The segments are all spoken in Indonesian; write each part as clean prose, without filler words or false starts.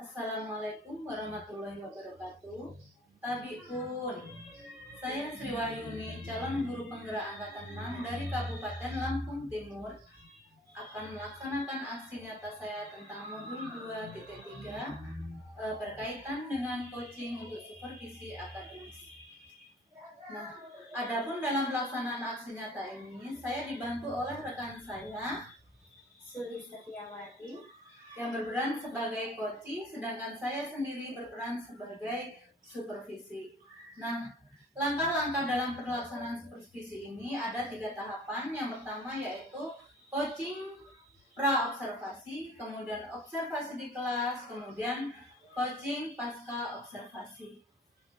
Assalamualaikum warahmatullahi wabarakatuh. Tabiun, saya Sri Wahyuni, calon guru penggerak angkatan 6 dari Kabupaten Lampung Timur, akan melaksanakan aksi nyata saya tentang modul 2.3 berkaitan dengan coaching untuk supervisi akademis. Nah, adapun dalam pelaksanaan aksi nyata ini, saya dibantu oleh rekan saya, Suli Setiawati, yang berperan sebagai coaching, sedangkan saya sendiri berperan sebagai supervisi. Nah, langkah-langkah dalam pelaksanaan supervisi ini ada 3 tahapan. Yang pertama yaitu coaching pra-observasi, kemudian observasi di kelas, kemudian coaching pasca observasi.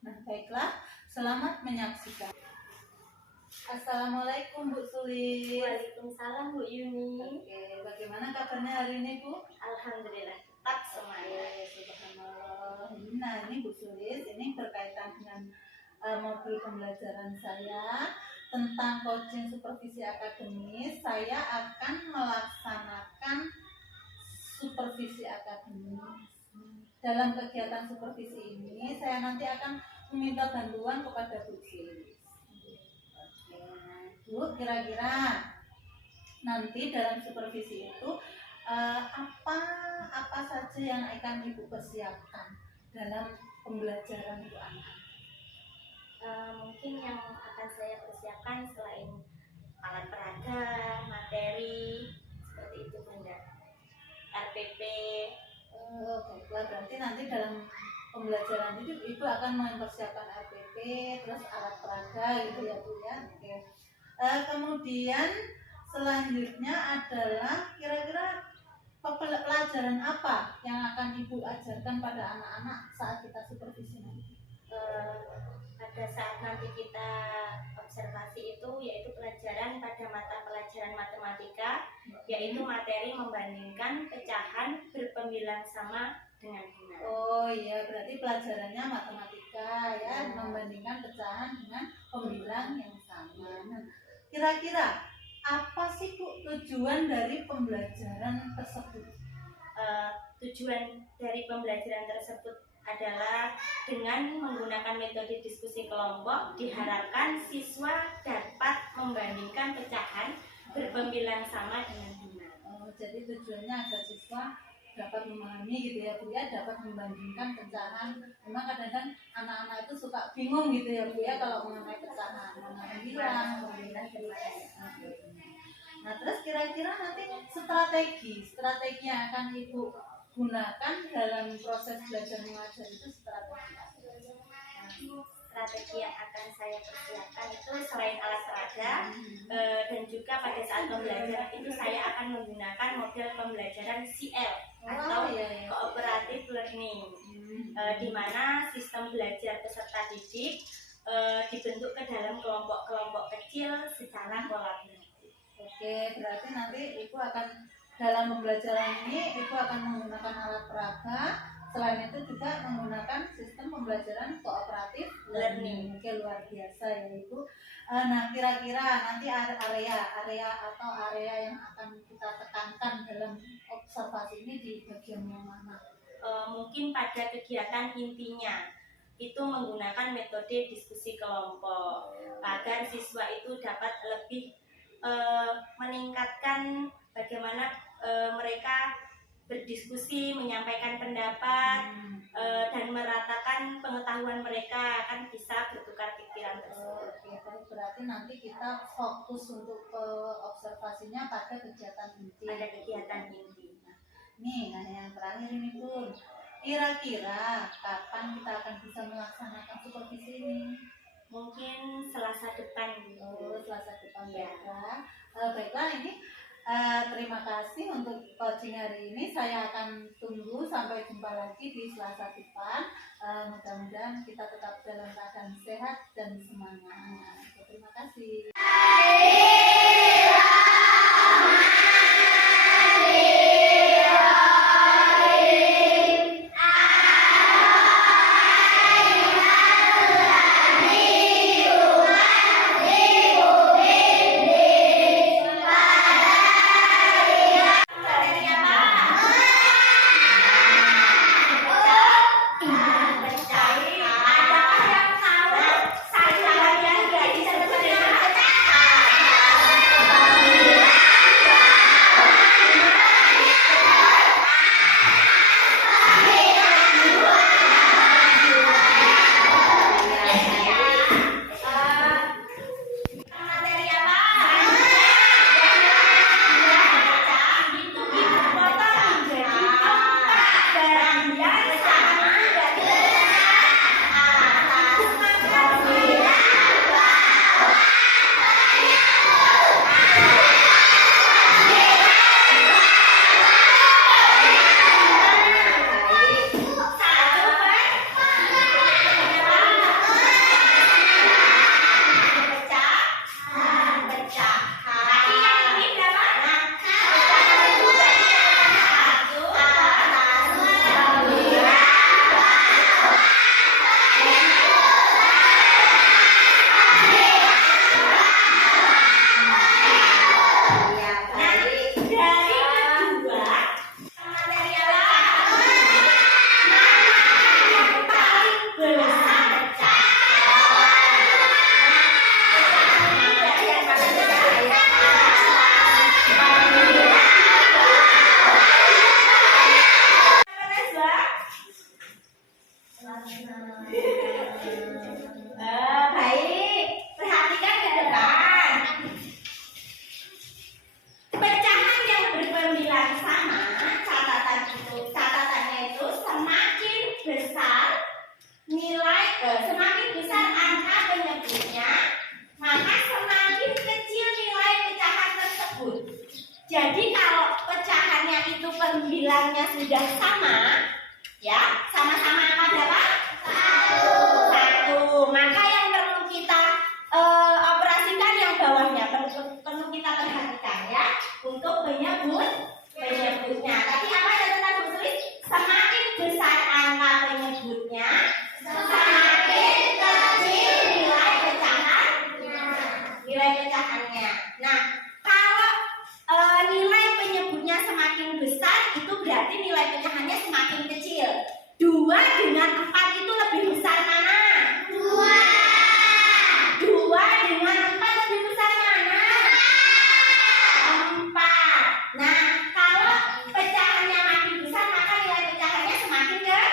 Nah, baiklah, selamat menyaksikan. Assalamualaikum Bu Suli. Waalaikumsalam Bu Yuni. Oke, bagaimana kabarnya hari ini Bu? Alhamdulillah tetap semuanya. Subhanallah. Nah, ini Bu Sulis, ini berkaitan dengan modul pembelajaran saya tentang coaching supervisi akademis. Saya akan melaksanakan supervisi akademis. Dalam kegiatan supervisi ini, saya nanti akan meminta bantuan kepada Bu Sulis. Bu, kira-kira nanti dalam supervisi itu apa saja yang akan Ibu persiapkan dalam pembelajaran untuk anak? Mungkin yang akan saya persiapkan selain alat peraga, materi seperti itu Bunda, RPP. Baiklah, berarti nanti dalam pembelajaran itu Ibu akan mempersiapkan RPP, terus alat peraga gitu ya Bu ya. Oke. Kemudian selanjutnya adalah kira-kira pelajaran apa yang akan Ibu ajarkan pada anak-anak saat kita supervisi nanti? Pada saat nanti kita observasi itu yaitu pelajaran pada mata pelajaran matematika, yaitu materi membandingkan pecahan berpembilang sama dengan benar. Oh iya, berarti pelajarannya matematika ya, membandingkan pecahan dengan pembilang yang sama. Nah, kira-kira apa sih Bu tujuan dari pembelajaran tersebut? Tujuan dari pembelajaran tersebut adalah dengan menggunakan metode diskusi kelompok diharapkan siswa dapat membandingkan pecahan berpembilang sama dengan benar. Jadi tujuannya agar siswa dapat memahami gitu ya Bu ya, dapat membandingkan pecahan. Memang kadang-kadang anak-anak itu suka bingung gitu ya Bu ya kalau mengenai pecahan, mana pembilang Nah, terus kira-kira nanti strategi yang akan Ibu gunakan dalam proses belajar mengajar itu strategi apa? Strategi yang akan saya persiapkan itu selain alat peraga dan juga pada saat pembelajaran itu saya akan menggunakan model pembelajaran CL atau cooperative learning, di mana sistem belajar peserta didik dibentuk ke dalam kelompok-kelompok kecil secara kolaboratif. Oke, berarti nanti Ibu akan dalam pembelajaran ini Ibu akan menggunakan alat peraga. Selain itu juga menggunakan sistem pembelajaran kooperatif learning. Oke, luar biasa ya Ibu. Nah, kira-kira nanti area yang akan kita tekankan dalam observasi ini di bagian yang mana? Mungkin pada kegiatan intinya itu menggunakan metode diskusi kelompok agar siswa itu dapat lebih meningkatkan bagaimana mereka berdiskusi, menyampaikan pendapat dan meratakan pengetahuan mereka, akan bisa bertukar pikiran tersebut. Oke, berarti nanti kita fokus untuk observasinya pada kegiatan inti. Nah, yang terakhir ini Bu, kira-kira kapan kita akan bisa melaksanakan supervisi ini? Mungkin Selasa depan. Selasa depan ya. Baiklah, ini terima kasih untuk coaching hari ini. Saya akan tunggu sampai jumpa lagi di Selasa depan. Mudah-mudahan kita tetap dalam keadaan sehat dan semangat. Terima kasih. Jadi kalau pecahannya itu pembilangnya sudah sama, ya, sama-sama angka berapa? Satu. Maka yang perlu kita operasikan yang bawahnya, perlu kita perhatikan ya, untuk penyebutnya. Tadi apa catatan Bu Sri? Semakin besar angka penyebutnya, semakin kecil nilai pecahannya. Nah, kalau nilai penyebutnya semakin besar, itu berarti nilai pecahannya semakin kecil. 2 dengan 4 itu lebih besar mana? 2 dengan 4 lebih besar mana? 4. Nah, kalau pecahannya makin besar, maka nilai pecahannya semakin kecil.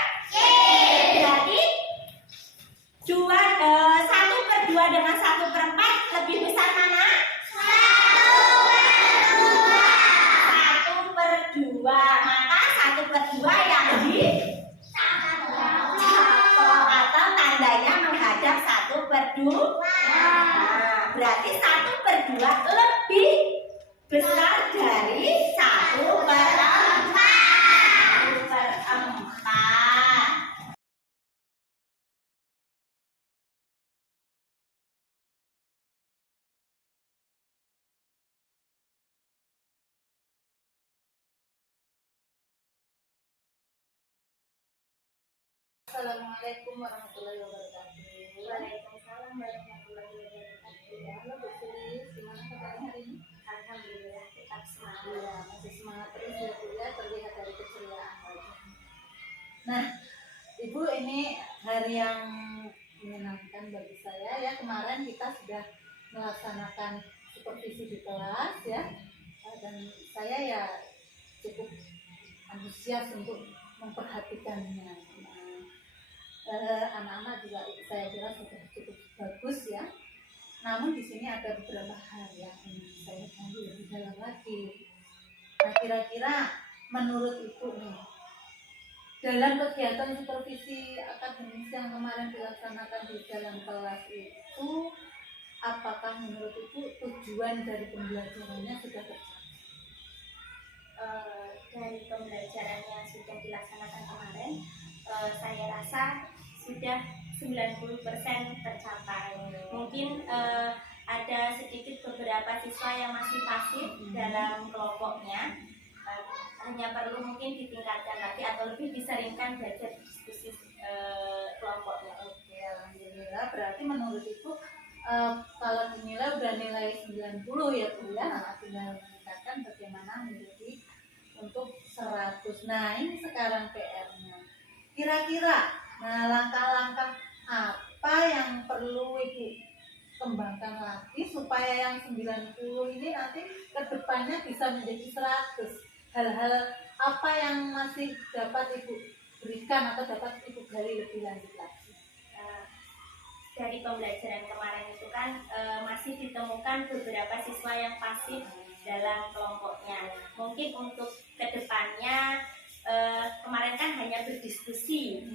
Berarti 1/2 dengan 1/4 lebih besar mana? 1/2. Maka 1/2 yang di atau tandanya menghadap 1/2. Nah, berarti 1/2 lebih besar dari 1/4. Assalamualaikum warahmatullahi wabarakatuh. Waalaikumsalam warahmatullahi wabarakatuh. Halo Bu Sulis, gimana kabarnya hari ini? Alhamdulillah tetap semangat. Iya, masih semangat terus ya Bu ya, terlihat dari keceriaan wajah. Nah, Ibu, ini hari yang menyenangkan bagi saya ya. Kemarin kita sudah melaksanakan supervisi di kelas ya, dan saya ya cukup antusias untuk memperhatikannya. Anak-anak juga saya kira sudah cukup bagus ya. Namun di sini ada beberapa hal yang ingin saya gali lebih dalam lagi. Nah, kira-kira menurut Ibu nih, dalam kegiatan supervisi akademis yang kemarin dilaksanakan di dalam kelas itu, apakah menurut Ibu tujuan dari pembelajarannya sudah tercapai? Dari pembelajaran yang sudah dilaksanakan kemarin, saya rasa sudah 90% tercapai. Mungkin ada sedikit beberapa siswa yang masih pasif dalam kelompoknya, hanya perlu mungkin ditingkatkan lagi atau lebih diseringkan belajar diskusi kelompoknya. Oke, alhamdulillah. Berarti menurut Ibu kalau dinilai udah nilai 90 ya Bu ya, tinggal meningkatkan bagaimana menjadi untuk 100. Nah, ini sekarang PR-nya. Kira-kira, nah langkah-langkah apa yang perlu Ibu kembangkan lagi supaya yang 90 ini nanti kedepannya bisa menjadi 100? Hal-hal apa yang masih dapat Ibu berikan atau dapat Ibu gali lebih lanjut lagi? Dari pembelajaran kemarin itu kan masih ditemukan beberapa siswa yang pasif dalam kelompoknya. Mungkin untuk kedepannya kemarin kan hanya berdiskusi.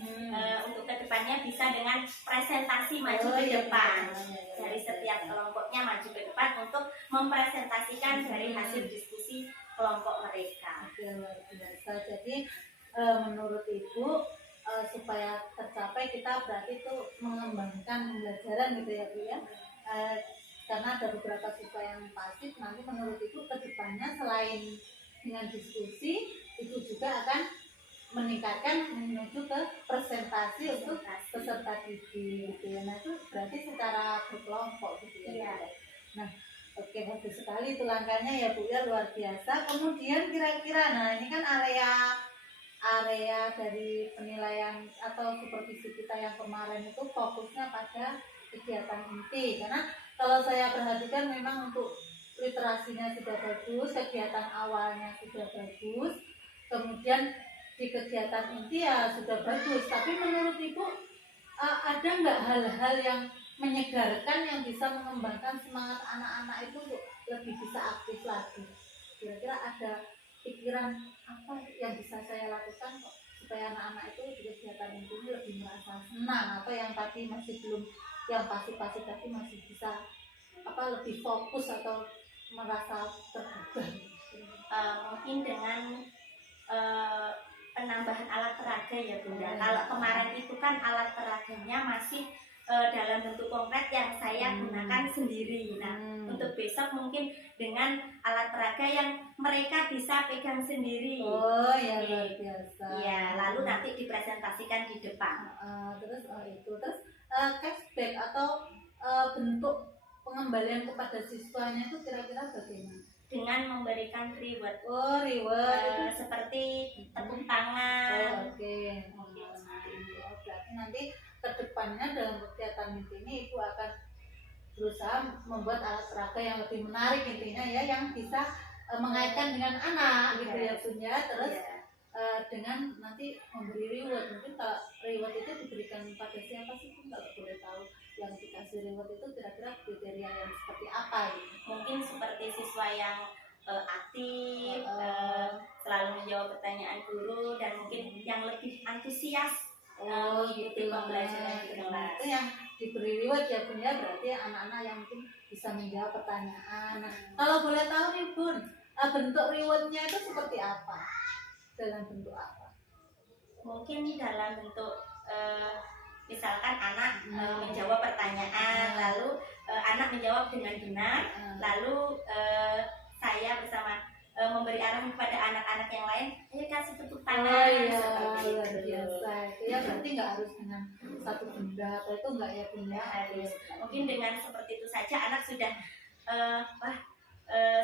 Untuk kedepannya bisa dengan presentasi maju ke depan dari setiap kelompoknya maju ke depan untuk mempresentasikan dari hasil diskusi kelompok mereka. Luar biasa. Jadi menurut Ibu supaya tercapai kita berarti itu mengembangkan pembelajaran gitu ya Bu ya. Karena ada beberapa siswa yang pasif, nanti menurut Ibu kedepannya selain dengan diskusi itu juga akan meningkatkan menuju ke presentasi untuk peserta didik gitu ya. Nah itu berarti secara berkelompok gitu ya. Nah oke, bagus sekali itu langkahnya ya Bu ya, luar biasa. Kemudian kira-kira, nah ini kan area dari penilaian atau supervisi kita yang kemarin itu fokusnya pada kegiatan inti, karena kalau saya perhatikan memang untuk literasinya sudah bagus, kegiatan awalnya sudah bagus, kemudian di kegiatan inti ya sudah bagus. Tapi menurut Ibu ada nggak hal-hal yang menyegarkan yang bisa mengembangkan semangat anak-anak itu untuk lebih bisa aktif lagi? Kira-kira ada pikiran apa yang bisa saya lakukan kok supaya anak-anak itu di kegiatan inti lebih merasa senang, atau yang tadi masih belum, yang pasif-pasif tadi masih bisa lebih fokus atau merasa tergugah? mungkin dengan penambahan alat peraga ya Bunda. Kalau kemarin itu kan alat peraganya masih dalam bentuk konkret yang saya gunakan sendiri. Nah, untuk besok mungkin dengan alat peraga yang mereka bisa pegang sendiri. Oh ya, luar biasa. Ya, lalu nanti dipresentasikan di depan. Terus cashback atau bentuk pengembalian kepada siswanya itu kira-kira bagaimana? Dengan memberikan reward. Oh, reward seperti tepuk tangan. Oke. Berarti nanti kedepannya dalam kegiatan ini Ibu akan berusaha membuat alat peraga yang lebih menarik intinya ya, yang bisa mengaitkan dengan anak gitu ya Bunda. Terus dengan nanti memberi reward. Mungkin kalau reward itu diberikan pada siapa sih Bunda, kalau boleh tahu? Yang dikasih reward itu kira-kira kriteria yang seperti apa gitu? Mungkin seperti siswa yang aktif, selalu menjawab pertanyaan guru, dan mungkin yang lebih antusias mengikuti pembelajaran di kelas. Itu yang diberi reward ya Bun ya, berarti anak-anak yang mungkin bisa menjawab pertanyaan. Nah, kalau boleh tahu nih Bun, bentuk rewardnya itu seperti apa? Dalam bentuk apa? Mungkin dalam bentuk misalkan anak menjawab pertanyaan, lalu anak menjawab dengan benar, lalu saya bersama memberi arahan kepada anak-anak yang lain, ayo kasih tepuk tangan. Luar biasa. Itu ya berarti nggak harus dengan satu benda atau itu nggak ya Bun ya? Harus. Mungkin dengan seperti itu saja anak sudah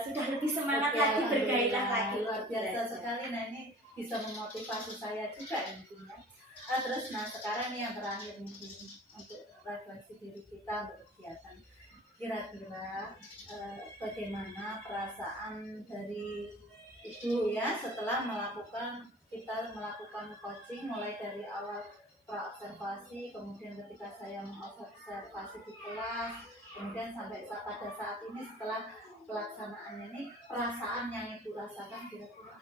sudah lebih semangat lagi, bergairah lagi. Luar biasa sekali. Nah, ini bisa memotivasi saya juga intinya. Terus sekarang nih yang terakhir nih untuk refleksi diri kita untuk kegiatan. Kira-kira bagaimana perasaan dari Ibu ya setelah kita melakukan coaching mulai dari awal praobservasi, kemudian ketika saya mengobservasi di kelas, kemudian sampai pada saat ini setelah pelaksanaannya ini, perasaan yang Ibu rasakan kira-kira?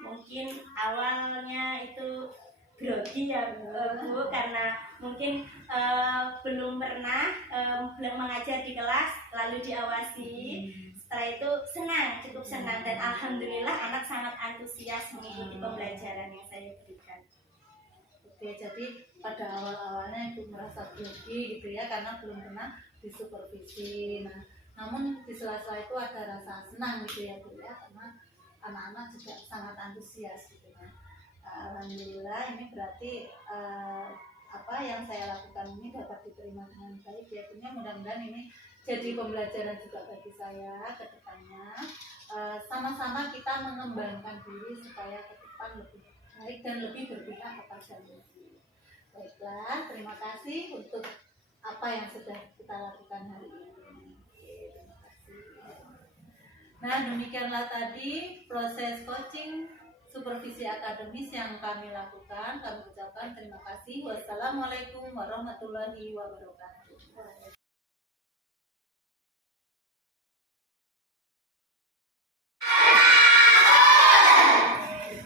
Mungkin awalnya itu grogi ya Bu, karena mungkin belum pernah belum mengajar di kelas lalu diawasi. Setelah itu cukup senang, dan alhamdulillah anak sangat antusias mengikuti pembelajaran yang saya berikan. Oke, jadi pada awal-awalnya Ibu merasa grogi gitu ya karena belum pernah disupervisi. Nah, namun di sela-sela itu ada rasa senang gitu ya Bu ya, karena anak-anak juga sangat antusias gitu ya. Alhamdulillah ini berarti apa yang saya lakukan ini dapat diterima dengan baik ya Bu. Mudah-mudahan ini jadi pembelajaran juga bagi saya ke depannya. Sama-sama kita mengembangkan diri supaya ke depan lebih baik dan lebih berpihak kepada murid. Baiklah, terima kasih untuk apa yang sudah kita lakukan hari ini. Terima kasih. Nah, demikianlah tadi proses coaching supervisi akademis yang kami lakukan. Kami ucapkan terima kasih. Wassalamualaikum warahmatullahi wabarakatuh.